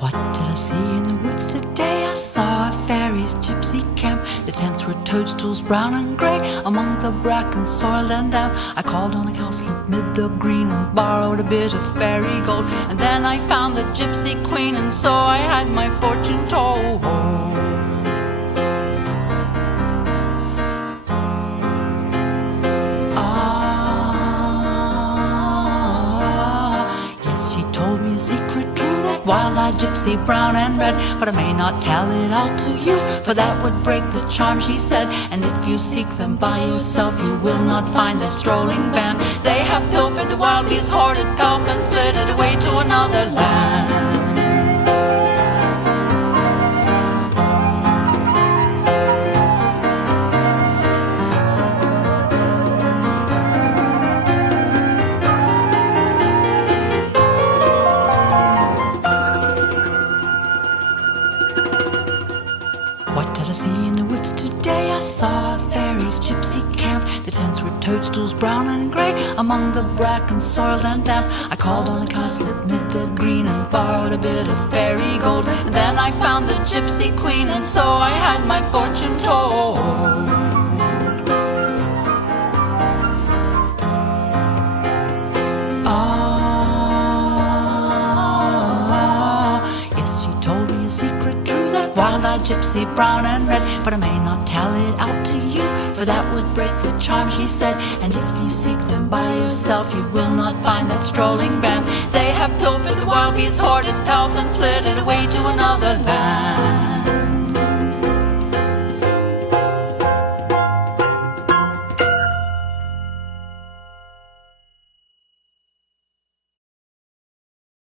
What did I see in the woods today? I saw a fairies' gypsy camp. The tents were toadstools brown and grey, among the bracken soiled and damp. I called on a cowslip mid the green and borrowed a bit of fairy gold. And then I found the gypsy-queen, and so I had my fortune told. Wild-eyed gypsy, brown and red, but I may not tell it all to you, for that would break the charm, she said. And if you seek them by yourself, you will not find their strolling band. They have pilfered the wild bees, hoarded, pelf, and flitted away to another land. What did I see in the woods today? I saw a fairies' gypsy camp. The tents were toadstools brown and grey, among the bracken soiled and damp. I called on the cowslip mid the green and borrowed a bit of fairy gold. And then I found the gypsy-queen, and so I had my fortune told. Wild-eyed gypsy, brown and red, but I may not tell it out to you, for that would break the charm, she said. And if you seek them by yourself, you will not find that strolling band. They have pilfered the wild bees, hoarded, pelf, and flitted away to another land.